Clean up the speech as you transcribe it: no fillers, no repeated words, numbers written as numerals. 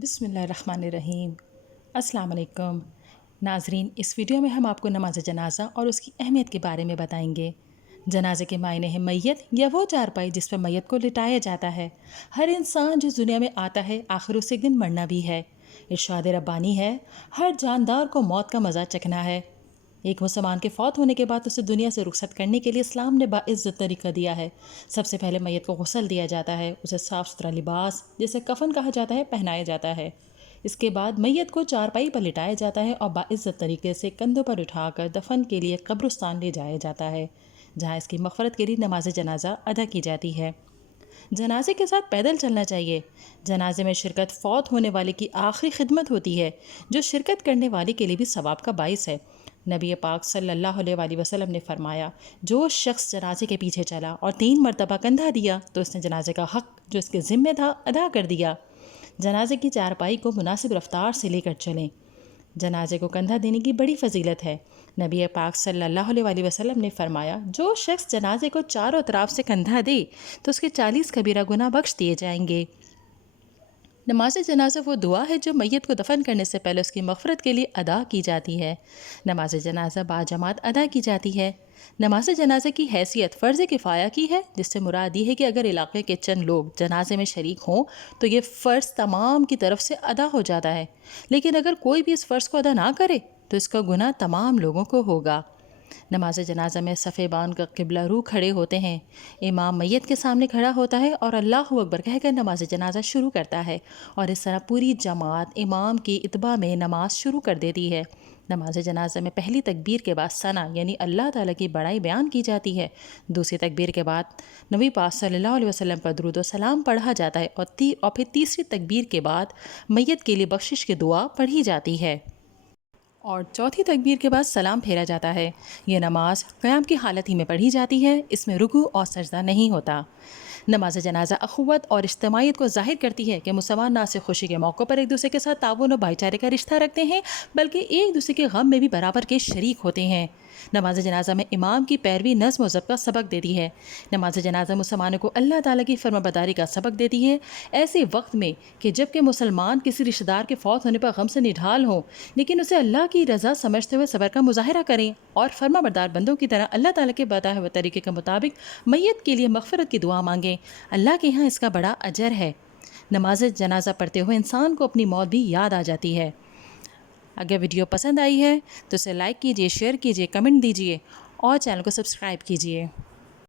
بسم اللہ الرحمن الرحیم۔ السلام علیکم ناظرین، اس ویڈیو میں ہم آپ کو نماز جنازہ اور اس کی اہمیت کے بارے میں بتائیں گے۔ جنازے کے معنی ہے میت یا وہ چارپائی جس پر میت کو لٹایا جاتا ہے۔ ہر انسان جو دنیا میں آتا ہے آخر اس ایک دن مرنا بھی ہے۔ ارشاد ربانی ہے، ہر جاندار کو موت کا مزہ چکھنا ہے۔ ایک مسلمان کے فوت ہونے کے بعد اسے دنیا سے رخصت کرنے کے لیے اسلام نے باعزت طریقہ دیا ہے۔ سب سے پہلے میت کو غسل دیا جاتا ہے، اسے صاف ستھرا لباس جسے کفن کہا جاتا ہے پہنایا جاتا ہے۔ اس کے بعد میت کو چارپائی پر لٹایا جاتا ہے اور باعزت طریقے سے کندھوں پر اٹھا کر دفن کے لیے قبرستان لے جایا جاتا ہے، جہاں اس کی مغفرت کے لیے نماز جنازہ ادا کی جاتی ہے۔ جنازے کے ساتھ پیدل چلنا چاہیے۔ جنازے میں شرکت فوت ہونے والے کی آخری خدمت ہوتی ہے، جو شرکت کرنے والے کے لیے بھی ثواب کا باعث ہے۔ نبی پاک صلی اللہ علیہ وآلہ وسلم نے فرمایا، جو شخص جنازے کے پیچھے چلا اور 3 مرتبہ کندھا دیا تو اس نے جنازے کا حق جو اس کے ذمہ تھا ادا کر دیا۔ جنازے کی چارپائی کو مناسب رفتار سے لے کر چلیں۔ جنازے کو کندھا دینے کی بڑی فضیلت ہے۔ نبی پاک صلی اللہ علیہ وآلہ وسلم نے فرمایا، جو شخص جنازے کو چاروں طرف سے کندھا دے تو اس کے 40 کبیرہ گناہ بخش دیے جائیں گے۔ نماز جنازہ وہ دعا ہے جو میت کو دفن کرنے سے پہلے اس کی مغفرت کے لیے ادا کی جاتی ہے۔ نماز جنازہ باجماعت ادا کی جاتی ہے۔ نماز جنازہ کی حیثیت فرض کفایہ کی ہے، جس سے مراد یہ ہے کہ اگر علاقے کے چند لوگ جنازے میں شریک ہوں تو یہ فرض تمام کی طرف سے ادا ہو جاتا ہے، لیکن اگر کوئی بھی اس فرض کو ادا نہ کرے تو اس کا گناہ تمام لوگوں کو ہوگا۔ نماز جنازہ میں صفِ باندھ کر قبلہ رو کھڑے ہوتے ہیں۔ امام میت کے سامنے کھڑا ہوتا ہے اور اللہ اکبر کہہ کر نماز جنازہ شروع کرتا ہے، اور اس طرح پوری جماعت امام کی اتباع میں نماز شروع کر دیتی ہے۔ نماز جنازہ میں پہلی تکبیر کے بعد ثنا یعنی اللہ تعالیٰ کی بڑائی بیان کی جاتی ہے۔ دوسری تکبیر کے بعد نبی پاک صلی اللہ علیہ وسلم پر درود و سلام پڑھا جاتا ہے، اور پھر تیسری تکبیر کے بعد میت کے لیے بخشش کی دعا پڑھی جاتی ہے، اور چوتھی تکبیر کے بعد سلام پھیرا جاتا ہے۔ یہ نماز قیام کی حالت ہی میں پڑھی جاتی ہے، اس میں رکوع اور سجدہ نہیں ہوتا۔ نماز جنازہ اخوت اور اجتماعیت کو ظاہر کرتی ہے کہ مسلمان نہ صرف خوشی کے موقع پر ایک دوسرے کے ساتھ تعاون و بھائی چارے کا رشتہ رکھتے ہیں، بلکہ ایک دوسرے کے غم میں بھی برابر کے شریک ہوتے ہیں۔ نماز جنازہ میں امام کی پیروی نظم و ضبط کا سبق دیتی ہے۔ نماز جنازہ مسلمانوں کو اللہ تعالیٰ کی فرمانبرداری کا سبق دیتی ہے، ایسے وقت میں کہ جب کہ مسلمان کسی رشتہ دار کے فوت ہونے پر غم سے نڈھال ہوں، لیکن اسے اللہ کی رضا سمجھتے ہوئے صبر کا مظاہرہ کریں اور فرمانبردار بندوں کی طرح اللہ تعالیٰ کے بتائے ہوئے طریقے کے مطابق میت کے لیے مغفرت کی دعا مانگیں۔ اللہ کے ہاں اس کا بڑا اجر ہے۔ نماز جنازہ پڑھتے ہوئے انسان کو اپنی موت بھی یاد آ جاتی ہے۔ اگر ویڈیو پسند آئی ہے تو اسے لائک کیجیے، شیئر کیجیے، کمنٹ دیجیے اور چینل کو سبسکرائب کیجیے۔